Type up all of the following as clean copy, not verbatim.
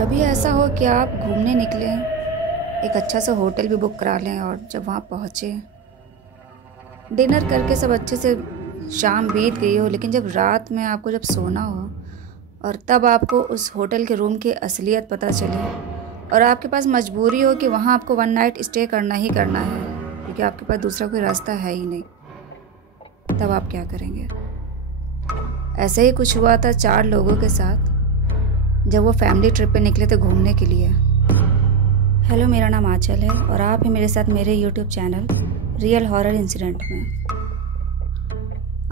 कभी ऐसा हो कि आप घूमने निकले, एक अच्छा सा होटल भी बुक करा लें और जब वहाँ पहुँचे, डिनर करके सब अच्छे से शाम बीत गई हो, लेकिन जब रात में आपको जब सोना हो और तब आपको उस होटल के रूम की असलियत पता चले और आपके पास मजबूरी हो कि वहाँ आपको वन नाइट स्टे करना ही करना है क्योंकि आपके पास दूसरा कोई रास्ता है ही नहीं, तब आप क्या करेंगे? ऐसे ही कुछ हुआ था 4 लोगों के साथ जब वो फैमिली ट्रिप पे निकले थे घूमने के लिए। हेलो, मेरा नाम आंचल है और आप हैं मेरे साथ मेरे YouTube channel real horror incident में।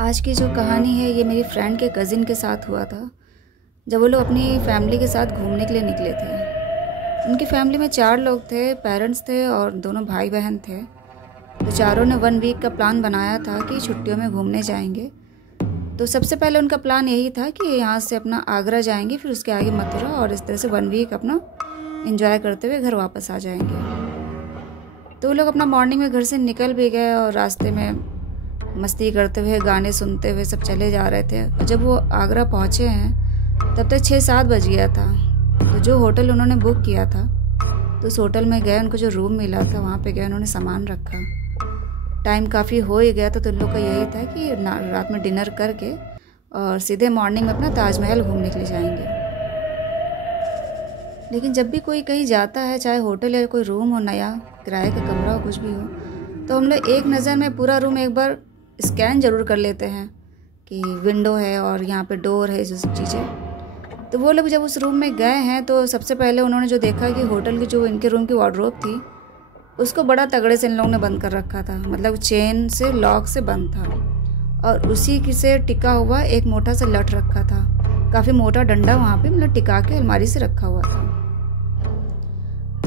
आज की जो कहानी है ये मेरी फ्रेंड के कज़िन के साथ हुआ था जब वो लोग अपनी फैमिली के साथ घूमने के लिए निकले थे। उनकी फैमिली में 4 लोग थे, पेरेंट्स थे और दोनों भाई बहन थे। तो चारों ने 1 वीक का प्लान बनाया था कि छुट्टियों में घूमने जाएंगे। तो सबसे पहले उनका प्लान यही था कि यहाँ से अपना आगरा जाएंगे, फिर उसके आगे मथुरा, और इस तरह से 1 वीक अपना एंजॉय करते हुए घर वापस आ जाएंगे। तो वो लोग अपना मॉर्निंग में घर से निकल भी गए और रास्ते में मस्ती करते हुए, गाने सुनते हुए सब चले जा रहे थे। और जब वो आगरा पहुँचे हैं तब तक 6-7 बज गया था। तो जो होटल उन्होंने बुक किया था तो उस होटल में गए, उनको जो रूम मिला था वहाँ पे गए, उन्होंने सामान रखा। टाइम काफ़ी हो ही गया था तो उन लोग का यही था कि रात में डिनर करके और सीधे मॉर्निंग में अपना ताजमहल घूमने के लिए जाएंगे। लेकिन जब भी कोई कहीं जाता है, चाहे होटल या कोई रूम हो, नया किराए का कमरा हो, कुछ भी हो, तो हम लोग एक नज़र में पूरा रूम एक बार स्कैन ज़रूर कर लेते हैं कि विंडो है और यहाँ पे डोर है, ये सब चीज़ें। तो वो लोग जब उस रूम में गए हैं तो सबसे पहले उन्होंने जो देखा कि होटल की जो इनके रूम की वार्डरोब थी उसको बड़ा तगड़े से इन लोगों ने बंद कर रखा था, मतलब चेन से, लॉक से बंद था। और उसी की से टिका हुआ एक मोटा सा लठ रखा था, काफ़ी मोटा डंडा वहाँ पे मतलब टिका के अलमारी से रखा हुआ था।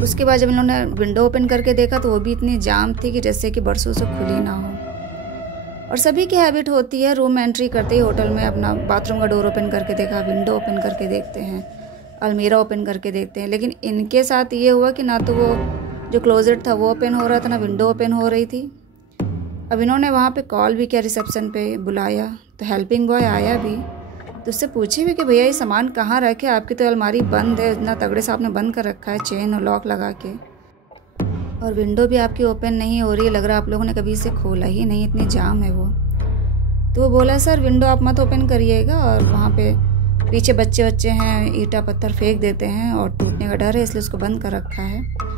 उसके बाद जब इन लोगों ने विंडो ओपन करके देखा तो वो भी इतनी जाम थी कि जैसे कि बरसों से खुली ना हो। और सभी की हैबिट होती है रूम में एंट्री करते ही होटल में अपना बाथरूम का डोर ओपन करके देखा, विंडो ओपन करके देखते हैं, अलमीरा ओपन करके देखते हैं। लेकिन इनके साथ ये हुआ कि ना तो वो जो क्लोजेट था वो ओपन हो रहा था, ना विंडो ओपन हो रही थी। अब इन्होंने वहाँ पे कॉल भी किया, रिसेप्शन पे बुलाया, तो हेल्पिंग बॉय आया भी, तो उससे पूछे भी कि भैया ये सामान कहाँ रखे, आपकी तो अलमारी बंद है, इतना तगड़े से आपने बंद कर रखा है चेन और लॉक लगा के, और विंडो भी आपकी ओपन नहीं हो रही है, लग रहा है आप लोगों ने कभी इसे खोला ही नहीं, इतनी जाम है वो। तो वो बोला सर विंडो आप मत ओपन करिएगा, और वहाँ पे पीछे बच्चे हैं, ईंटा पत्थर फेंक देते हैं और टूटने का डर है, इसलिए उसको बंद कर रखा है।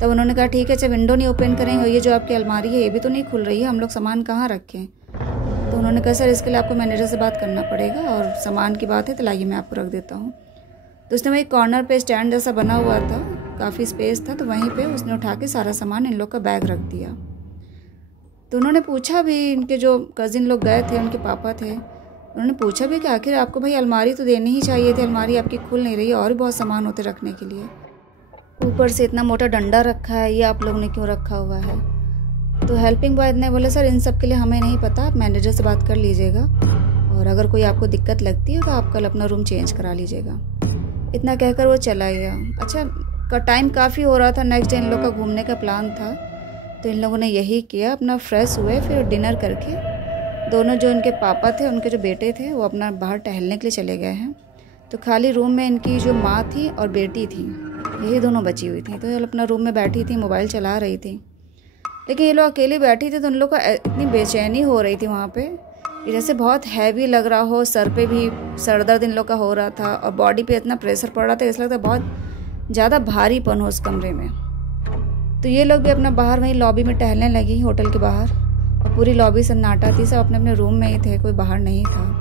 तब उन्होंने कहा ठीक है, अच्छा विंडो नहीं ओपन करेंगे, ये जो आपकी अलमारी है ये भी तो नहीं खुल रही है, हम लोग सामान कहाँ रखें? तो उन्होंने कहा सर इसके लिए आपको मैनेजर से बात करना पड़ेगा, और सामान की बात है तो लाइए मैं आपको रख देता हूँ। तो उसने वही कॉर्नर पे स्टैंड जैसा बना हुआ था, काफ़ी स्पेस था, तो वहीं पे उसने उठा के सारा सामान इन लोग का बैग रख दिया। तो उन्होंने पूछा भी, इनके जो कज़िन लोग गए थे, उनके पापा थे, उन्होंने पूछा भी कि आखिर आपको भाई अलमारी तो देनी ही चाहिए थी, अलमारी आपकी खुल नहीं रही है, और भी बहुत सामान होते रखने के लिए, ऊपर से इतना मोटा डंडा रखा है, ये आप लोगों ने क्यों रखा हुआ है? तो हेल्पिंग बॉय ने बोले सर इन सब के लिए हमें नहीं पता, आप मैनेजर से बात कर लीजिएगा, और अगर कोई आपको दिक्कत लगती है तो आप कल अपना रूम चेंज करा लीजिएगा। इतना कहकर वो चला गया। अच्छा का टाइम काफ़ी हो रहा था, नेक्स्ट डे इन लोग का घूमने का प्लान था, तो इन लोगों ने यही किया, अपना फ्रेश हुए, फिर डिनर करके दोनों जो इनके पापा थे, उनके जो बेटे थे, वो अपना बाहर टहलने के लिए चले गए हैं। तो खाली रूम में इनकी जो माँ थी और बेटी थी, यही दोनों बची हुई थी। तो ये अपना रूम में बैठी थी, मोबाइल चला रही थी। लेकिन ये लोग अकेली बैठी थी तो उन लोग को इतनी बेचैनी हो रही थी वहाँ पे कि जैसे बहुत हैवी लग रहा हो, सर पे भी सर दर्द इन लोग का हो रहा था, और बॉडी पे इतना प्रेशर पड़ रहा था, इसलिए लगता बहुत ज़्यादा भारीपन हो उस कमरे में। तो ये लोग भी अपना बाहर वहीं लॉबी में टहलने लगी, होटल के बाहर, और पूरी लॉबी सन्नाटा थी, सब अपने अपने रूम में ही थे, कोई बाहर नहीं था।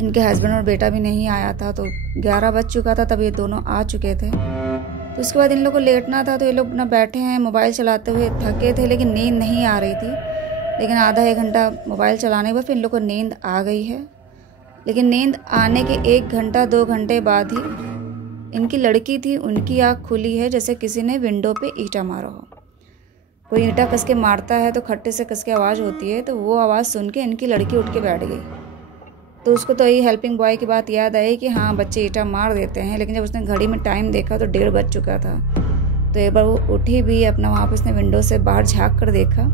इनके हस्बैंड और बेटा भी नहीं आया था, तो 11 बज चुका था तब ये दोनों आ चुके थे। तो उसके बाद इन लोग को लेटना था, तो ये लोग अपना बैठे हैं मोबाइल चलाते हुए, थके थे लेकिन नींद नहीं आ रही थी। लेकिन आधा 1 घंटा मोबाइल चलाने के बाद फिर इन लोग को नींद आ गई है। लेकिन नींद आने के 1 घंटा 2 घंटे बाद ही इनकी लड़की थी, उनकी आँख खुली है, जैसे किसी ने विंडो पे ईंटा मारा हो। कोई ईंटा कस के मारता है तो खट्टे से कस के आवाज़ होती है, तो वो आवाज़ सुन के इनकी लड़की उठ के बैठ गई। तो उसको तो ये हेल्पिंग बॉय की बात याद आई कि हाँ बच्चे ईंटा मार देते हैं, लेकिन जब उसने घड़ी में टाइम देखा तो 1:30 बज चुका था। तो एक बार वो उठी भी अपना, वहाँ पर उसने विंडो से बाहर झाँक कर देखा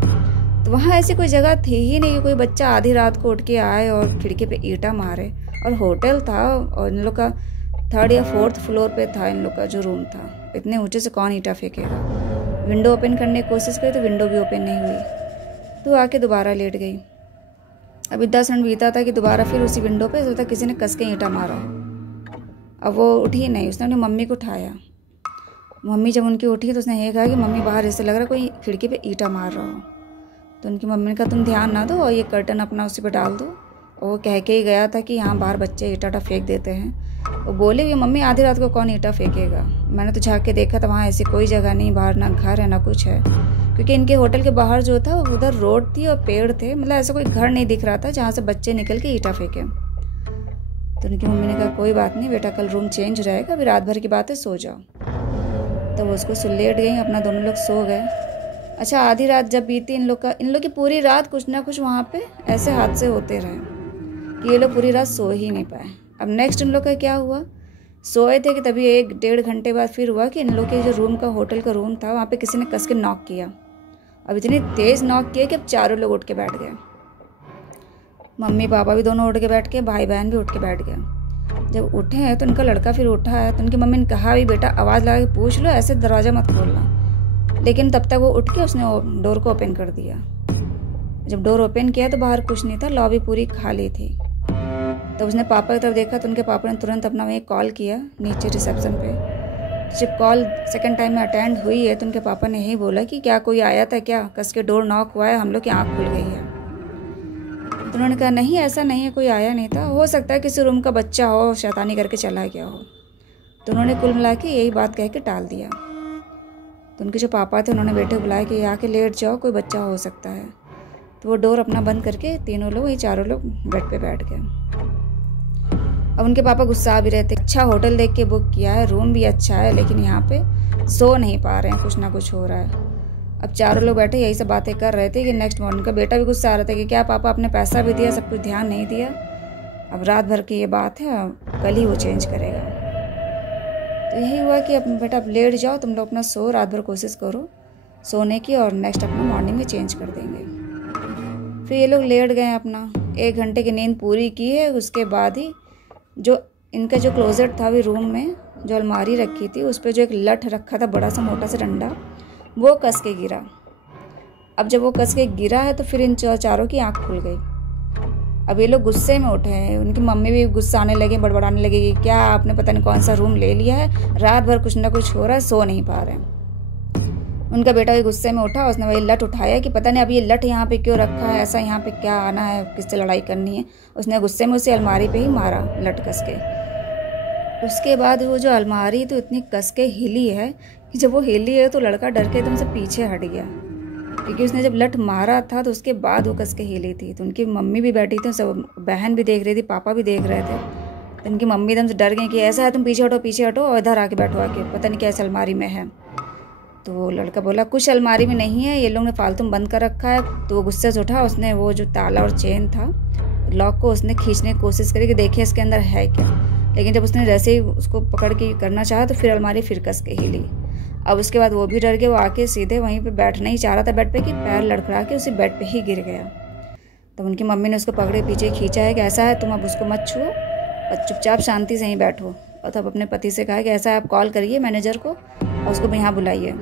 तो वहाँ ऐसी कोई जगह थी ही नहीं कि कोई बच्चा आधी रात को उठ के आए और खिड़की पे ईंटा मारे, और होटल था और इन लोग का 3rd या 4th फ्लोर पे था इन लोग का जो रूम था। इतने ऊंचे से कौन ईंटा फेंकेगा। विंडो ओपन करने की कोशिश करी तो विंडो भी ओपन नहीं हुई, तो आके दोबारा लेट गई। अभी 10 मिनट बीता था कि दोबारा फिर उसी विंडो पे सोचा किसी ने कस के ईंटा मारा। अब वो उठी नहीं, उसने अपनी मम्मी को उठाया। मम्मी जब उनकी उठी तो उसने ये कहा कि मम्मी बाहर ऐसे लग रहा कोई खिड़की पे ईंटा मार रहा हो। तो उनकी मम्मी ने कहा तुम ध्यान ना दो और ये कर्टन अपना उसी पे डाल दो। और वो कह के ही गया था कि यहाँ बाहर बच्चे ईंटा फेंक देते हैं। वो बोले भी मम्मी आधी रात को कौन ईंटा फेंकेगा। मैंने तो झाँक के देखा था वहाँ ऐसी कोई जगह नहीं, बाहर ना घर है ना कुछ है, क्योंकि इनके होटल के बाहर जो था उधर रोड थी और पेड़ थे, मतलब ऐसा कोई घर नहीं दिख रहा था जहाँ से बच्चे निकल के ईंटा फेंके। तो उनकी मम्मी ने कहा कोई बात नहीं बेटा, कल रूम चेंज हो जाएगा, अभी रात भर की बात है, सो जाओ। तो वो उसको लेट गई, अपना दोनों लोग सो गए। अच्छा आधी रात जब बीती इन लोग की पूरी रात कुछ ना कुछ वहाँ पे ऐसे हादसे होते रहे कि ये लोग पूरी रात सो ही नहीं पाए। अब नेक्स्ट इन लोग का क्या हुआ, सोए थे कि तभी 1-1.5 घंटे बाद फिर हुआ कि इन लोग के जो रूम का होटल का रूम था वहाँ पे किसी ने कस के नॉक किया। अब इतनी तेज़ नॉक किया कि अब चारों लोग उठ के बैठ गए। मम्मी पापा भी दोनों उठ के बैठ गए, भाई बहन भी उठ के बैठ गए। जब उठे हैं तो उनका लड़का फिर उठा है, तो उनकी मम्मी ने कहा भी बेटा आवाज़ लगा के पूछ लो, ऐसे दरवाज़ा मत खोलना। लेकिन तब तक वो उठ के उसने डोर को ओपन कर दिया। जब डोर ओपन किया तो बाहर कुछ नहीं था, लॉबी पूरी खाली थी। तो उसने पापा की तरफ देखा तो उनके पापा ने तुरंत अपना वहीं कॉल किया नीचे रिसेप्शन पे। जब कॉल सेकंड टाइम में अटेंड हुई है तो उनके पापा ने यही बोला कि क्या कोई आया था क्या, कस के डोर नॉक हुआ है, हम लोग की आँख खुल गई है। तो उन्होंने कहा नहीं ऐसा नहीं है, कोई आया नहीं था, हो सकता है किसी रूम का बच्चा हो शैतानी करके चला गया हो। तो उन्होंने कुल मिला के यही बात कह के टाल दिया। तो उनके जो पापा थे उन्होंने बेटे बुलाया कि आके लेट जाओ, कोई बच्चा हो सकता है। तो वो डोर अपना बंद करके तीनों लोग, ये चारों लोग बेड पे बैठ गए। अब उनके पापा गुस्सा भी रहते, अच्छा होटल देख के बुक किया है, रूम भी अच्छा है, लेकिन यहाँ पे सो नहीं पा रहे हैं, कुछ ना कुछ हो रहा है। अब चारों लोग बैठे यही सब बातें कर रहे थे कि नेक्स्ट मॉर्निंग का बेटा भी गुस्सा आ रहा था कि क्या पापा आपने पैसा भी दिया, सब कुछ ध्यान नहीं दिया, अब रात भर की ये बात है, कल ही वो चेंज करेगा। तो यही हुआ कि अब बेटा अब लेट जाओ, तुम लोग अपना सो, रात भर कोशिश करो सोने की, और नेक्स्ट अपना मॉर्निंग में चेंज कर देंगे। फिर ये लोग लेट गए, अपना 1 घंटे की नींद पूरी की है। उसके बाद ही जो इनका जो क्लोजेट था, भी रूम में जो अलमारी रखी थी उस पर जो एक लठ रखा था बड़ा सा मोटा सा डंडा, वो कस के गिरा। अब जब वो कस के गिरा है तो फिर इन चारों की आंख खुल गई। अब ये लोग गुस्से में उठे हैं, उनकी मम्मी भी गुस्सा आने लगी, बड़बड़ाने लगी कि क्या आपने पता नहीं कौन सा रूम ले लिया है, रात भर कुछ ना कुछ हो रहा है, सो नहीं पा रहे हैं। उनका बेटा भी गुस्से में उठा, उसने वही लठ उठाया कि पता नहीं अब ये लठ यहाँ पे क्यों रखा है, ऐसा यहाँ पे क्या आना है, किससे लड़ाई करनी है। उसने गुस्से में उसे अलमारी पे ही मारा लठ कस के। उसके बाद वो जो अलमारी तो इतनी कस के हिली है कि जब वो हिली है तो लड़का डर के एकदम से पीछे हट गया, क्योंकि उसने जब लठ मारा था तो उसके बाद वो कस के हिली थी। तो उनकी मम्मी भी बैठी थी, सब बहन भी देख रही थी, पापा भी देख रहे थे। तो उनकी मम्मी एकदम से डर गई कि ऐसा है तुम पीछे हटो और इधर आके बैठो, आके पता नहीं कैसे अलमारी में है। तो वो लड़का बोला कुछ अलमारी में नहीं है, ये लोग ने फालतू बंद कर रखा है। तो वो गुस्से से उठा, उसने वो जो ताला और चेन था लॉक को उसने खींचने की कोशिश करी कि देखिए इसके अंदर है क्या। लेकिन जब उसने जैसे ही उसको पकड़ के करना चाहा तो फिर अलमारी फिर कस के हिली। अब उसके बाद वो भी डर गया, वो आके सीधे वहीं पे बैठना ही चाह रहा था बेड पे कि पैर लड़खड़ा के उसी बेड पे ही गिर गया। तो उनकी मम्मी ने उसको पकड़े पीछे खींचा है कि ऐसा है तुम अब उसको मत छुओ और चुपचाप शांति से ही बैठो। और तब अपने पति से कहा कि ऐसा है आप कॉल करिए मैनेजर को और उसको यहाँ बुलाइए।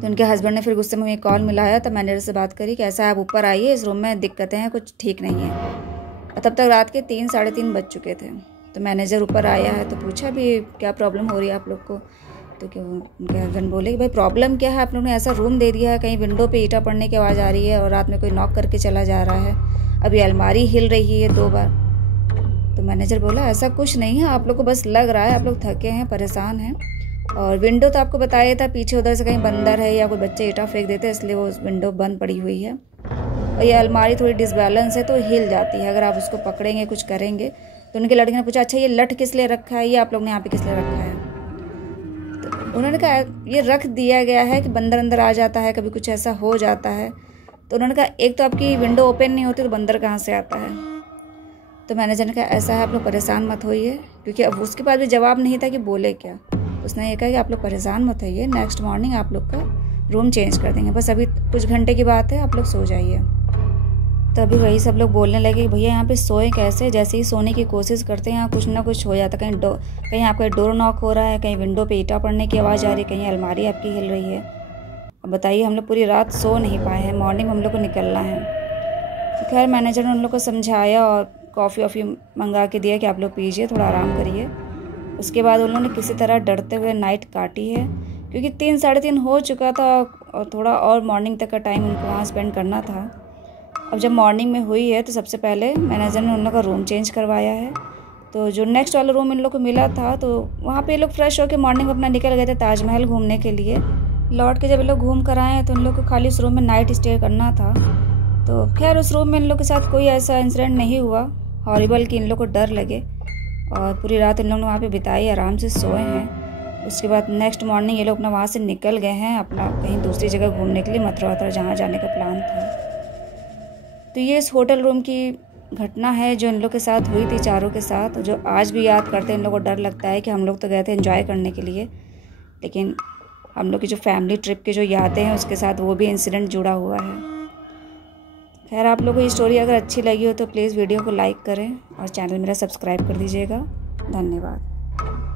तो उनके हस्बैंड ने फिर गुस्से में कॉल मिलाया, तब मैनेजर से बात करी कि ऐसा आप ऊपर आइए, इस रूम में दिक्कतें हैं, कुछ ठीक नहीं है। और तब तक रात के 3-3:30 बज चुके थे। तो मैनेजर ऊपर आया है तो पूछा भी क्या प्रॉब्लम हो रही है आप लोग को। तो क्या उनके हस्बैंड बोले कि भाई प्रॉब्लम क्या है, आप लोगों ने ऐसा रूम दे दिया है, कहीं विंडो पे ईंटा पड़ने की आवाज़ आ रही है और रात में कोई नॉक करके चला जा रहा है, अभी अलमारी हिल रही है 2 बार। तो मैनेजर बोला ऐसा कुछ नहीं है, आप लोग को बस लग रहा है आप लोग थके हैं, परेशान हैं, और विंडो तो आपको बताया था पीछे उधर से कहीं बंदर है या कोई बच्चे ईंटा फेंक देते हैं, इसलिए वो विंडो बंद पड़ी हुई है। और ये अलमारी थोड़ी डिसबैलेंस है तो हिल जाती है अगर आप उसको पकड़ेंगे कुछ करेंगे। तो उनके लड़के ने पूछा अच्छा ये लठ किस लिए रखा है, ये आप लोग ने यहाँ पे किस लिए रखा है। तो उन्होंने कहा ये रख दिया गया है कि बंदर अंदर आ जाता है, कभी कुछ ऐसा हो जाता है। तो उन्होंने कहा एक तो आपकी विंडो ओपन नहीं होती तो बंदर कहाँ से आता है। तो मैनेजर ने कहा ऐसा है आप लोग परेशान मत होइए, क्योंकि अब उसके पास भी जवाब नहीं था कि बोले क्या। उसने ये कहा कि आप लोग परेशान मत होइए, नेक्स्ट मॉर्निंग आप लोग का रूम चेंज कर देंगे, बस अभी कुछ घंटे की बात है, आप लोग सो जाइए। तभी वही सब लोग बोलने लगे, भैया यहाँ पे सोए कैसे? जैसे ही सोने की कोशिश करते हैं यहाँ कुछ ना कुछ हो जाता है। कहीं आपका डोर नॉक हो रहा है, कहीं विंडो पे ईंटा पड़ने की आवाज़ आ रही है, कहीं अलमारी आपकी हिल रही है। अब बताइए, हम लोग पूरी रात सो नहीं पाए हैं, मॉर्निंग हम लोग को निकलना है। तो खैर मैनेजर ने उन लोग को समझाया और कॉफ़ी वॉफ़ी मंगा के दिया कि आप लोग पीजिए, थोड़ा आराम करिए। उसके बाद उन्होंने किसी तरह डरते हुए नाइट काटी है, क्योंकि 3 साढ़े 3 हो चुका था और थोड़ा और मॉर्निंग तक का टाइम उनको वहाँ स्पेंड करना था। अब जब मॉर्निंग में हुई है तो सबसे पहले मैनेजर ने उन लोग का रूम चेंज करवाया है। तो जो नेक्स्ट वाला रूम इन लोग को मिला था, तो वहाँ पे ये लोग फ्रेश होकर मॉर्निंग में अपना निकल गए थे ताजमहल घूमने के लिए। लौट के जब ये लोग घूम कर आए हैं तो इन लोग को खाली उस रूम में नाइट स्टे करना था। तो खैर उस रूम में इन लोग के साथ कोई ऐसा इंसिडेंट नहीं हुआ हॉरिबल कि इन लोग को डर लगे, और पूरी रात इन लोग ने वहाँ पे बिताई, आराम से सोए हैं। उसके बाद नेक्स्ट मॉर्निंग ये लोग अपना वहाँ से निकल गए हैं अपना कहीं दूसरी जगह घूमने के लिए, मथुरा वथुरा जहाँ जाने का प्लान था। तो ये इस होटल रूम की घटना है जो इन लोग के साथ हुई थी, चारों के साथ, जो आज भी याद करते हैं इन लोगों को डर लगता है कि हम लोग तो गए थे एंजॉय करने के लिए, लेकिन हम लोग की जो फैमिली ट्रिप की जो यादें हैं उसके साथ वो भी इंसिडेंट जुड़ा हुआ है। खैर आप लोगों को ये स्टोरी अगर अच्छी लगी हो तो प्लीज़ वीडियो को लाइक करें और चैनल मेरा सब्सक्राइब कर दीजिएगा। धन्यवाद।